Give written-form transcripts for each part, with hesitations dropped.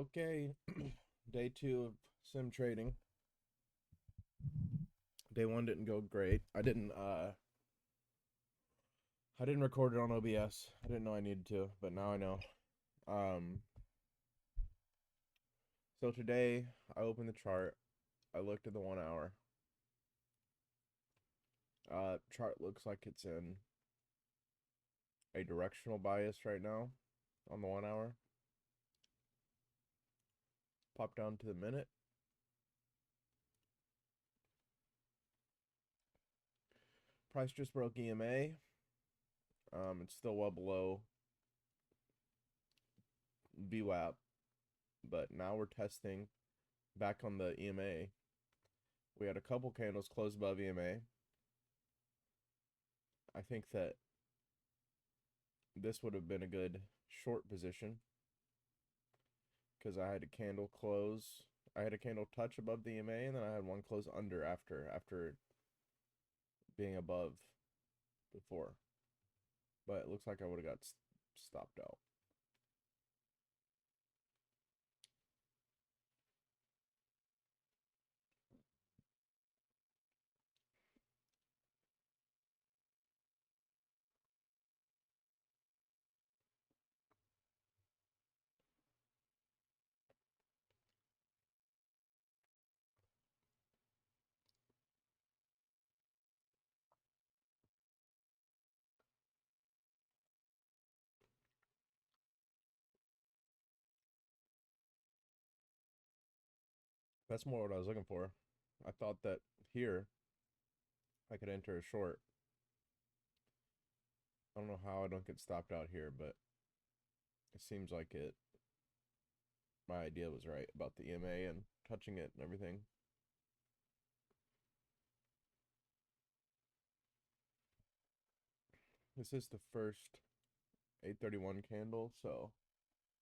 Okay, day 2 of sim trading. Day 1 didn't go great. I didn't record it on OBS. I didn't know I needed to, but now I know. Um so today I opened the chart. I looked at the 1 hour. Chart looks like it's in a directional bias right now on the 1 hour. Pop down to the minute. Price just broke EMA. It's still well below VWAP, but now we're testing back on the EMA. We had a couple candles close above EMA. I think that this would have been a good short position because I had a candle close. I had a candle touch above the EMA, and then I had one close under after being above before. But it looks like I would have got stopped out. That's more what I was looking for. I thought that here I could enter a short. I don't know how I don't get stopped out here, but it seems like my idea was right about the EMA and touching it and everything. This is the first 831 candle, so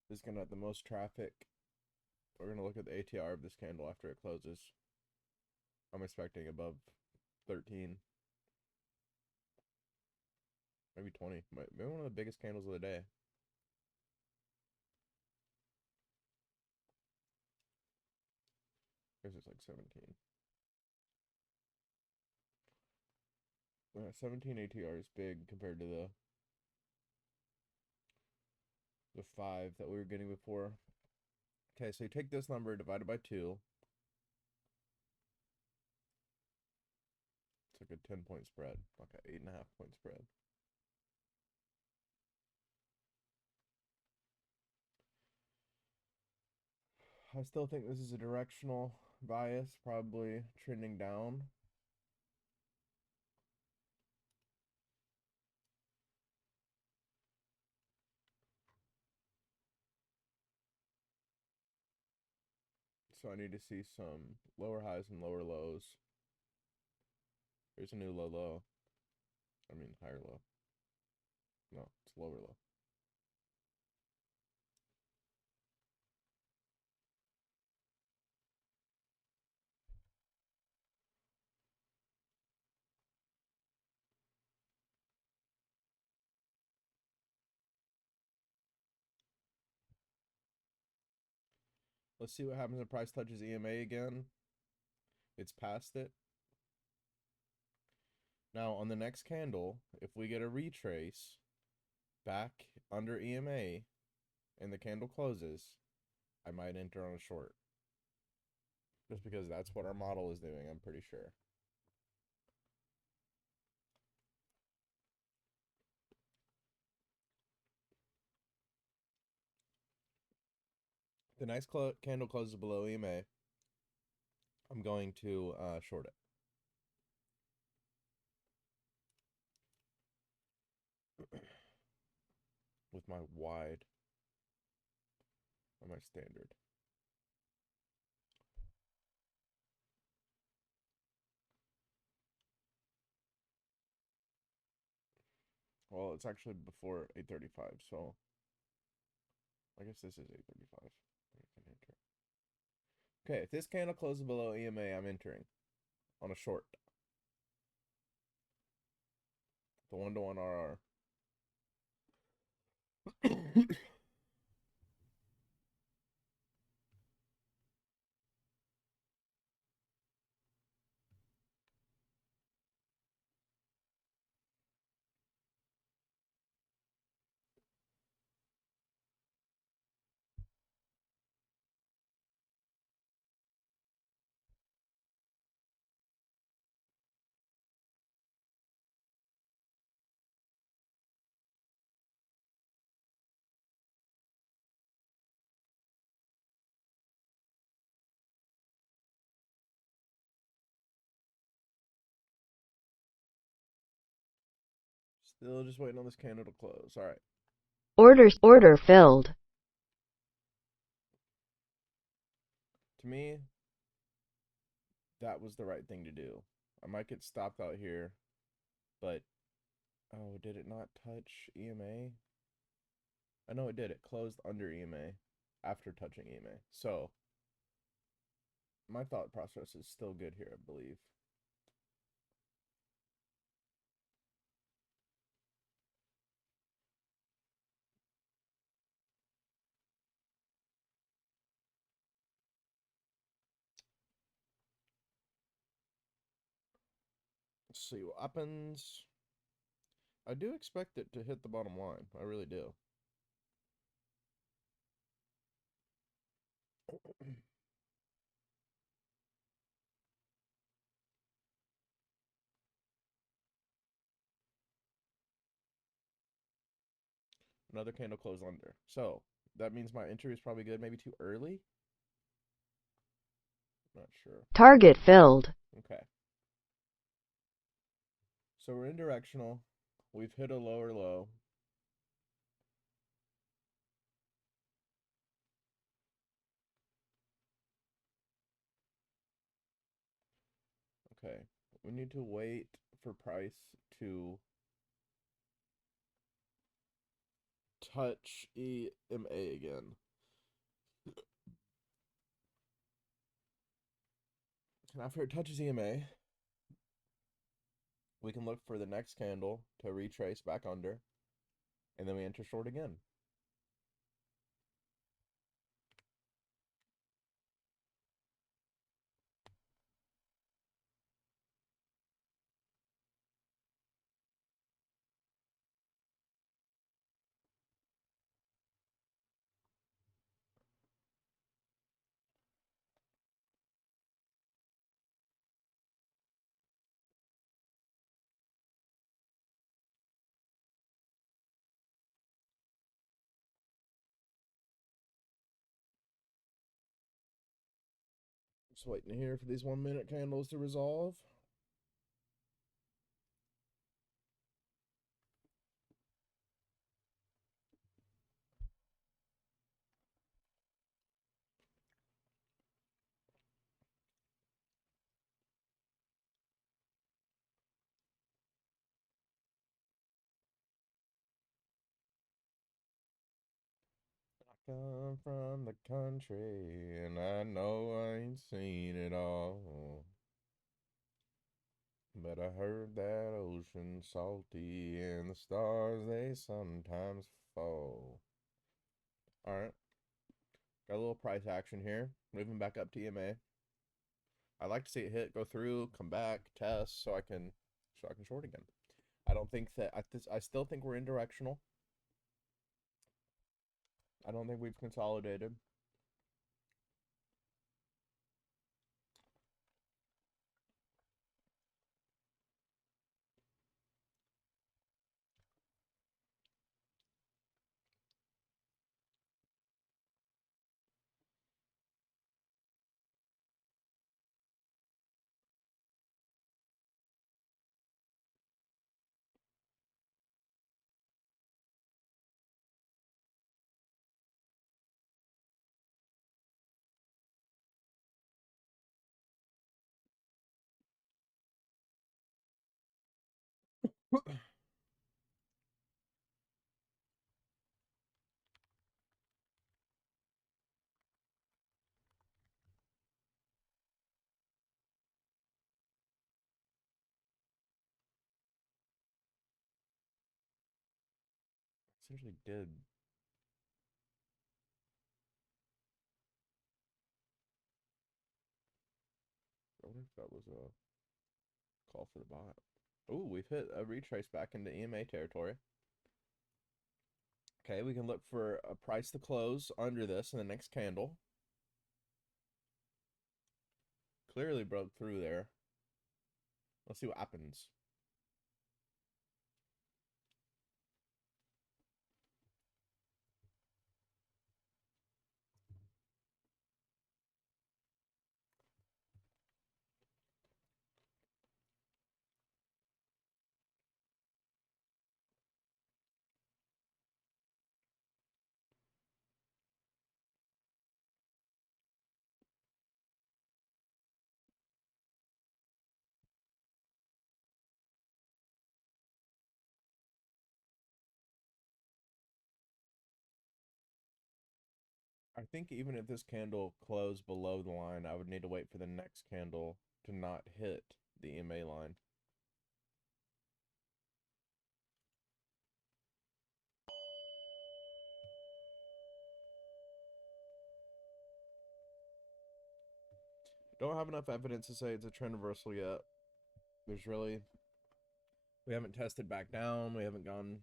this is gonna have the most traffic. We're going to look at the ATR of this candle after it closes. I'm expecting above 13, maybe 20. Maybe one of the biggest candles of the day. I guess it's like 17. 17 ATR is big compared to the 5 that we were getting before. Okay, so you take this number divided by 2. It's like a 10-point spread, like an 8.5-point spread. I still think this is a directional bias, probably trending down. So I need to see some lower highs and lower lows. Here's a new low low. I mean higher low. No, it's lower low. Let's see what happens if price touches EMA again. It's past it. Now, on the next candle, if we get a retrace back under EMA and the candle closes, I might enter on a short. Just because that's what our model is doing, I'm pretty sure. The next candle closes below EMA. I'm going to short it. With my wide on my standard. Well, it's actually before 8:35, so I guess this is 8:35. Okay, if this candle closes below EMA, I'm entering on a short. The 1-to-1 RR. Still just waiting on this candle to close. All right. Order filled. To me, that was the right thing to do. I might get stopped out here, but oh, did it not touch EMA? I know it did. It closed under EMA after touching EMA. So my thought process is still good here, I believe. Let's see what happens. I do expect it to hit the bottom line. I really do. Another candle closed under. So that means my entry is probably good. Maybe too early? Not sure. Target filled. Okay. So we're in directional. We've hit a lower low. Okay. We need to wait for price to touch EMA again. And after it touches EMA, we can look for the next candle to retrace back under, and then we enter short again. Just waiting here for these 1 minute candles to resolve. I come from the country, and I know I ain't seen it all. But I heard that ocean salty, and the stars they sometimes fall. Alright, got a little price action here. Moving back up to EMA. I like to see it hit, go through, come back, test, so I can short again. I don't think that I still think we're in directional. I don't think we've consolidated. Essentially did. I wonder if that was a call for the bot. Ooh, we've hit a retrace back into EMA territory. Okay, we can look for a price to close under this in the next candle. Clearly broke through there. Let's see what happens. I think even if this candle closed below the line, I would need to wait for the next candle to not hit the EMA line. Don't have enough evidence to say it's a trend reversal yet. We haven't tested back down. We haven't gone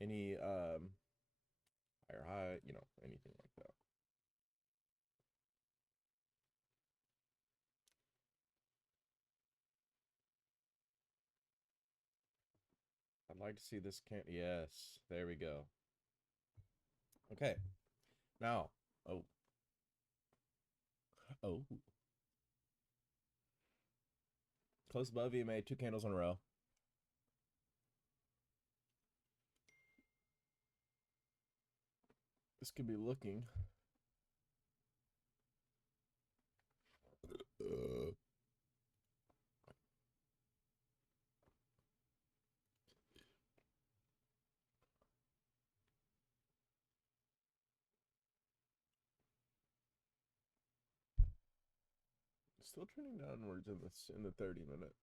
any higher high, anything like that. I'd like to see this yes, there we go. Okay. Now, oh, close above EMA, 2 candles in a row. This could be looking still trending downwards in the 30-minute.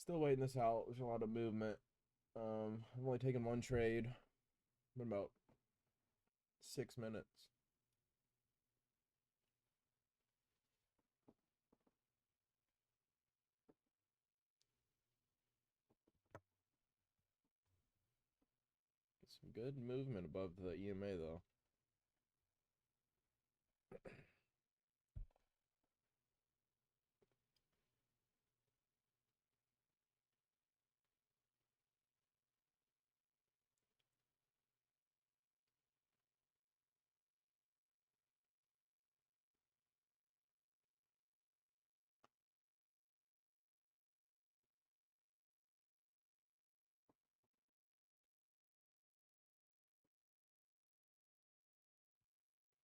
Still waiting this out. There's a lot of movement. I've only taken one trade. Been about 6 minutes. Some good movement above the EMA though.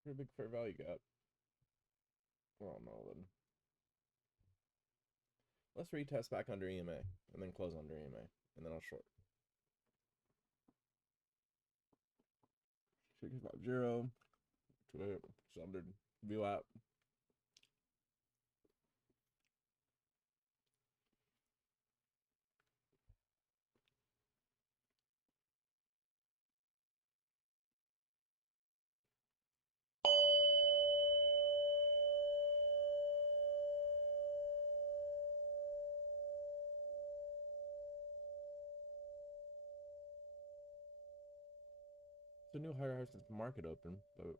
Pretty big fair value gap. Well, no, then let's retest back under EMA and then close under EMA, and then I'll short. 650 to 600 VWAP. It's a new higher since the market open, but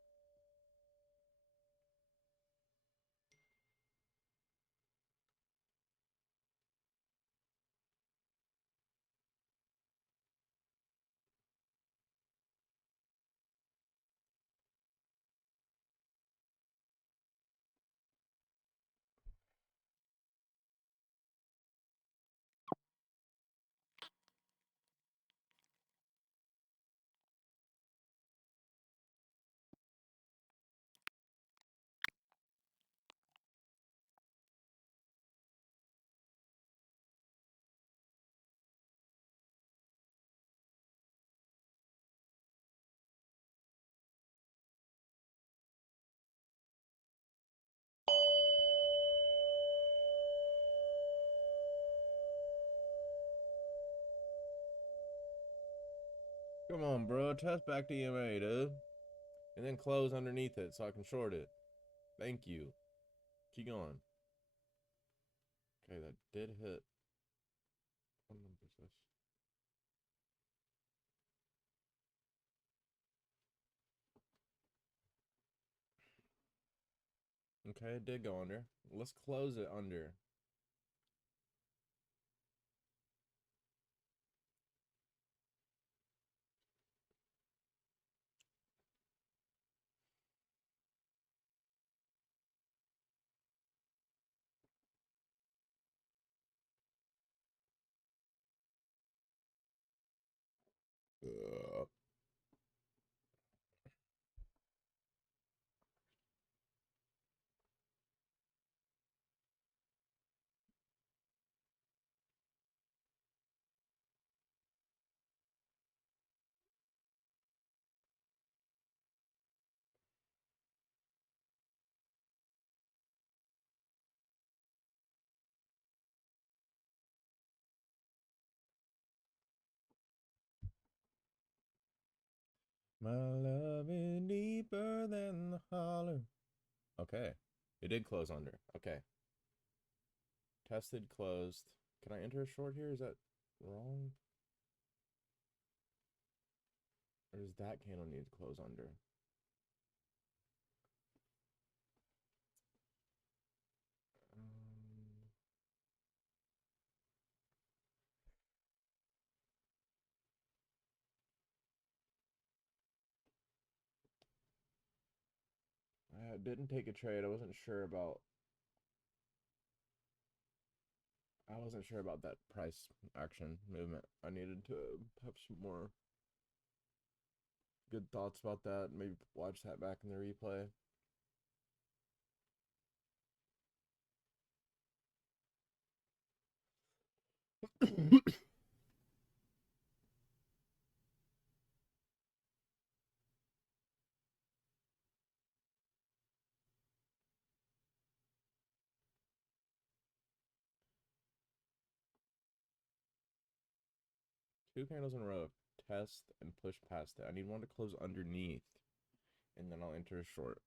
come on, bro. Test back to EMA, dude. And then close underneath it so I can short it. Thank you. Keep going. Okay, that did hit. What number is this? Okay, it did go under. Let's close it under. My love is deeper than the holler. Okay. It did close under. Okay. Tested, closed. Can I enter a short here? Is that wrong? Or does that candle need to close under? I didn't take a trade. I wasn't sure about. I wasn't sure about that price action movement. I needed to have some more good thoughts about that. Maybe watch that back in the replay. Two candles in a row. Test and push past it. I need one to close underneath, and then I'll enter a short.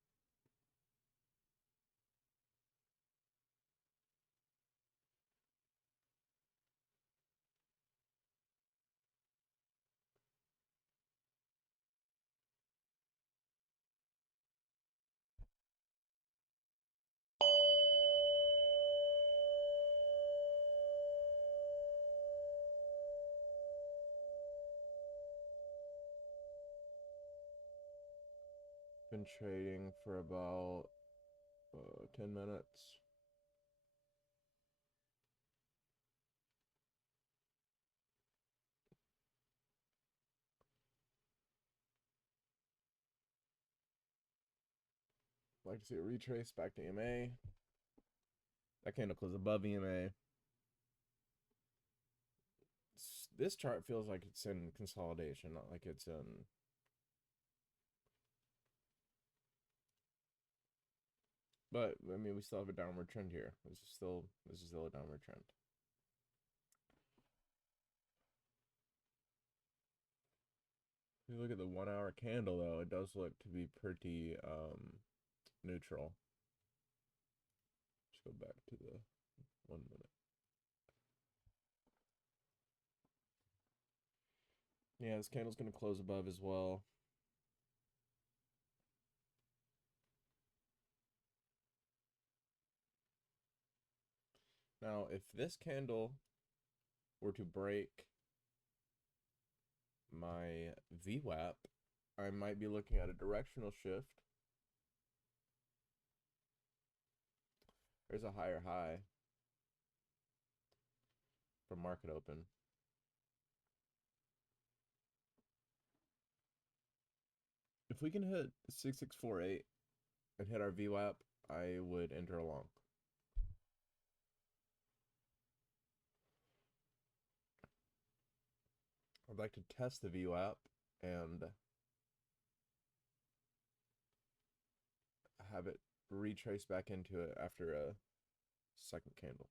Been trading for about 10 minutes. Like to see a retrace back to EMA. That candle closed above EMA. This chart feels like it's in consolidation, not like it's in. But I mean, we still have a downward trend here. This is still a downward trend. If you look at the 1 hour candle though, it does look to be pretty neutral. Let's go back to the 1 minute. Yeah, this candle's gonna close above as well. Now, if this candle were to break my VWAP, I might be looking at a directional shift. There's a higher high from market open. If we can hit 6648 and hit our VWAP, I would enter along. I'd like to test the VWAP and have it retrace back into it after a second candle.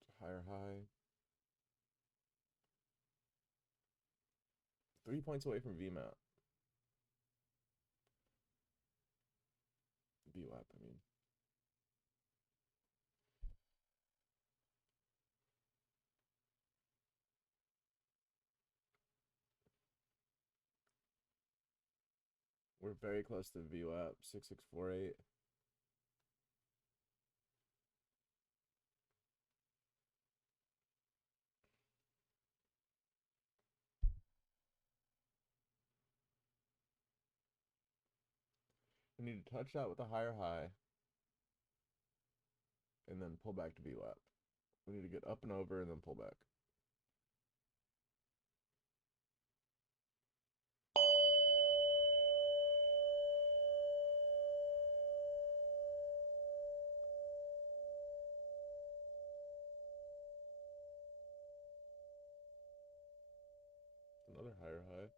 It's a higher high. 3 points away from VWAP. VWAP, I mean. We're very close to VWAP, 6648. We need to touch that with a higher high and then pull back to VWAP. We need to get up and over and then pull back. Another higher high.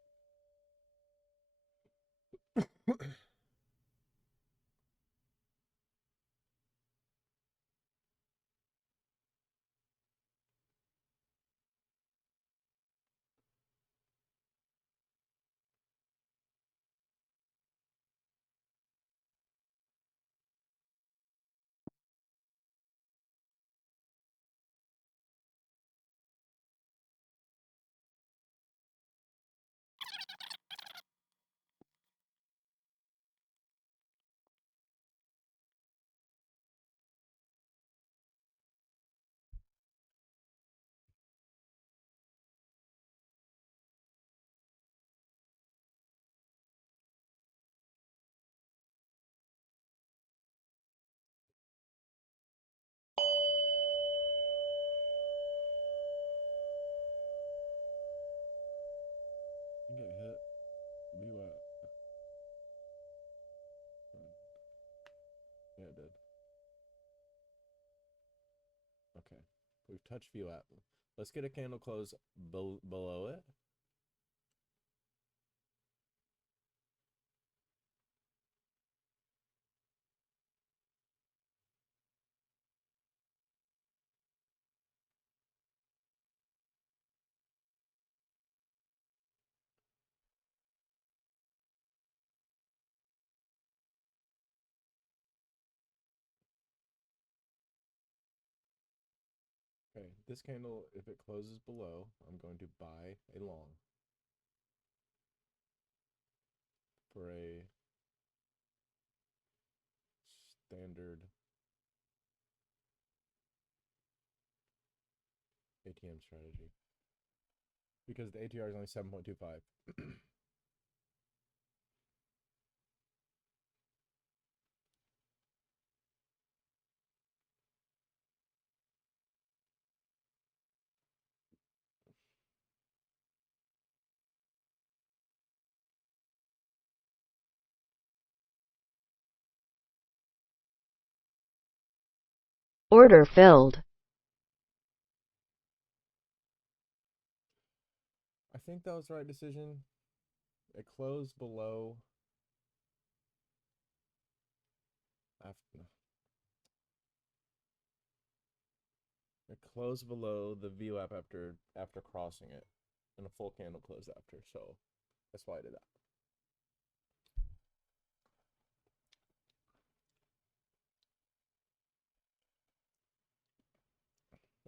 Okay. We've touched VWAP. Let's get a candle close below it. Okay, this candle, if it closes below, I'm going to buy a long for a standard ATM strategy because the ATR is only 7.25. Order filled. I think that was the right decision. It closed below after it closed below the VWAP after crossing it, and a full candle closed after. So that's why I did that.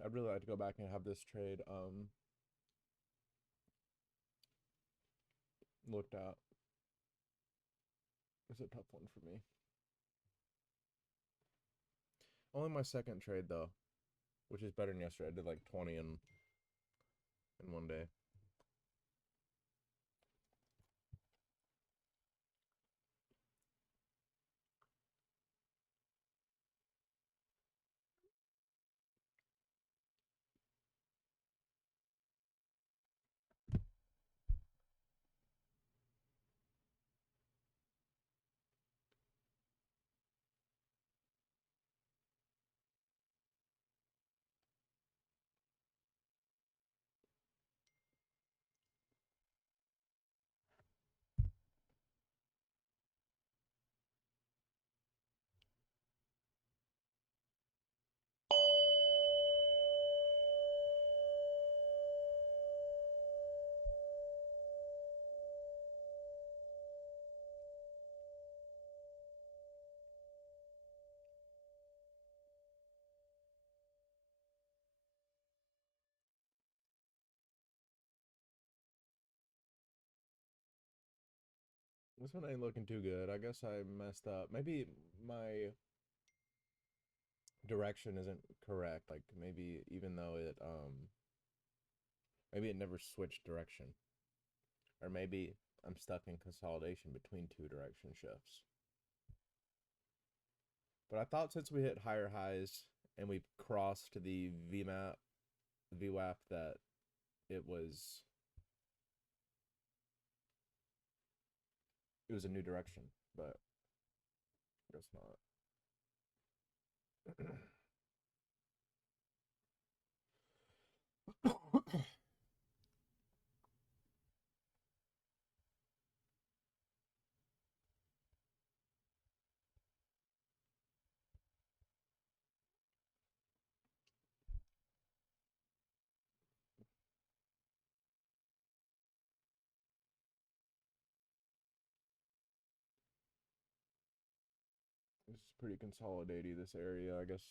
I'd really like to go back and have this trade looked at. It's a tough one for me. Only my second trade though, which is better than yesterday. I did like 20 in one day. This one ain't looking too good. I guess I messed up. Maybe my direction isn't correct. Like maybe even though maybe it never switched direction. Or maybe I'm stuck in consolidation between two direction shifts. But I thought since we hit higher highs and we crossed the VWAP that it was a new direction, but I guess not. It's pretty consolidated, this area. I guess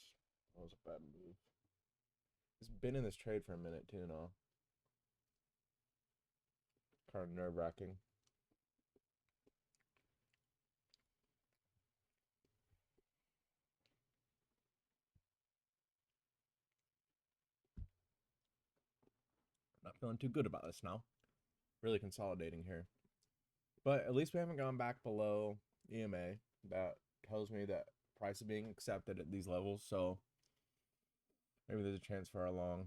that was a bad move. It's been in this trade for a minute too now. Kind of nerve wracking. Not feeling too good about this now. Really consolidating here. But at least we haven't gone back below EMA. That tells me that price is being accepted at these levels. So maybe there's a chance for our long.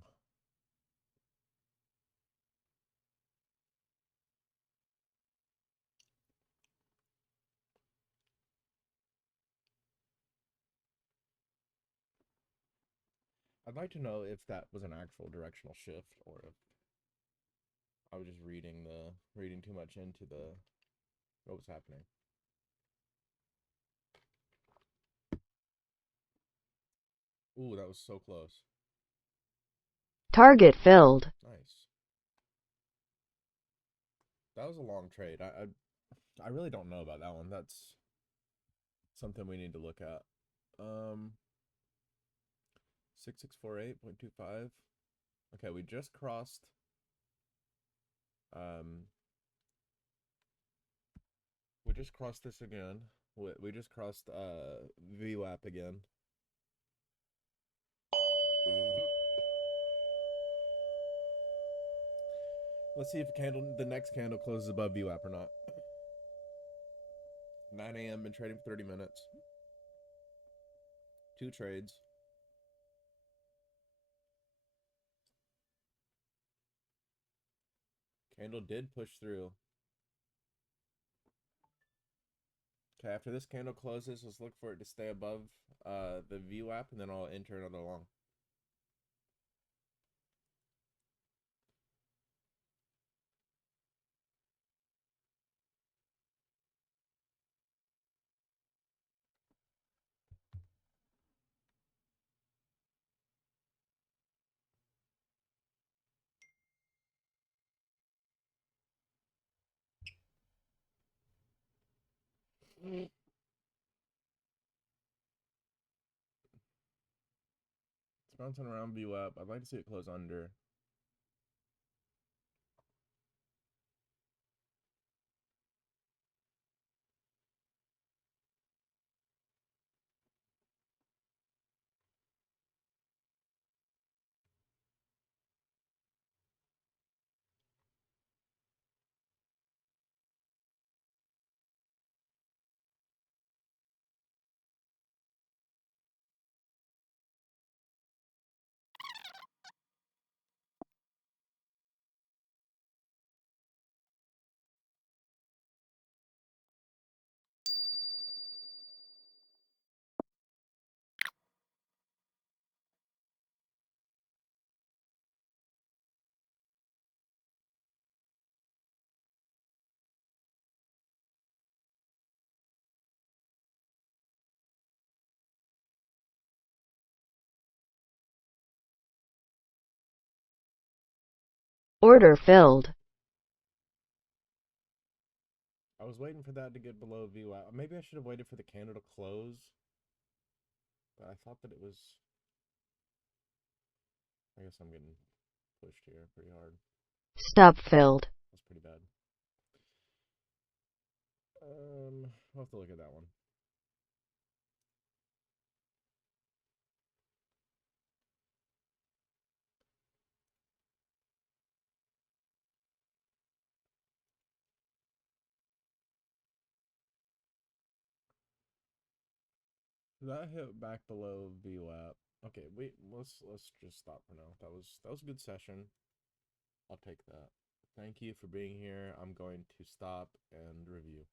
I'd like to know if that was an actual directional shift or if I was just reading too much into what was happening. Ooh, that was so close. Target filled. Nice. That was a long trade. I really don't know about that one. That's something we need to look at. 6648.25. Okay, we just crossed um we just crossed this again. We just crossed VWAP again. Let's see if the next candle closes above VWAP or not. 9 a.m. been trading for 30 minutes. 2 trades. Candle did push through. Okay, after this candle closes, let's look for it to stay above the VWAP, and then I'll enter another long. It's bouncing around VWAP. I'd like to see it close under. Order filled. I was waiting for that to get below VWAP. Maybe I should have waited for the candle to close, but I thought that it was. I guess I'm getting pushed here pretty hard. Stop filled. That's pretty bad. I'll have to look at that one. That hit back below VWAP. Okay, wait. Let's just stop for now. That was a good session. I'll take that. Thank you for being here. I'm going to stop and review.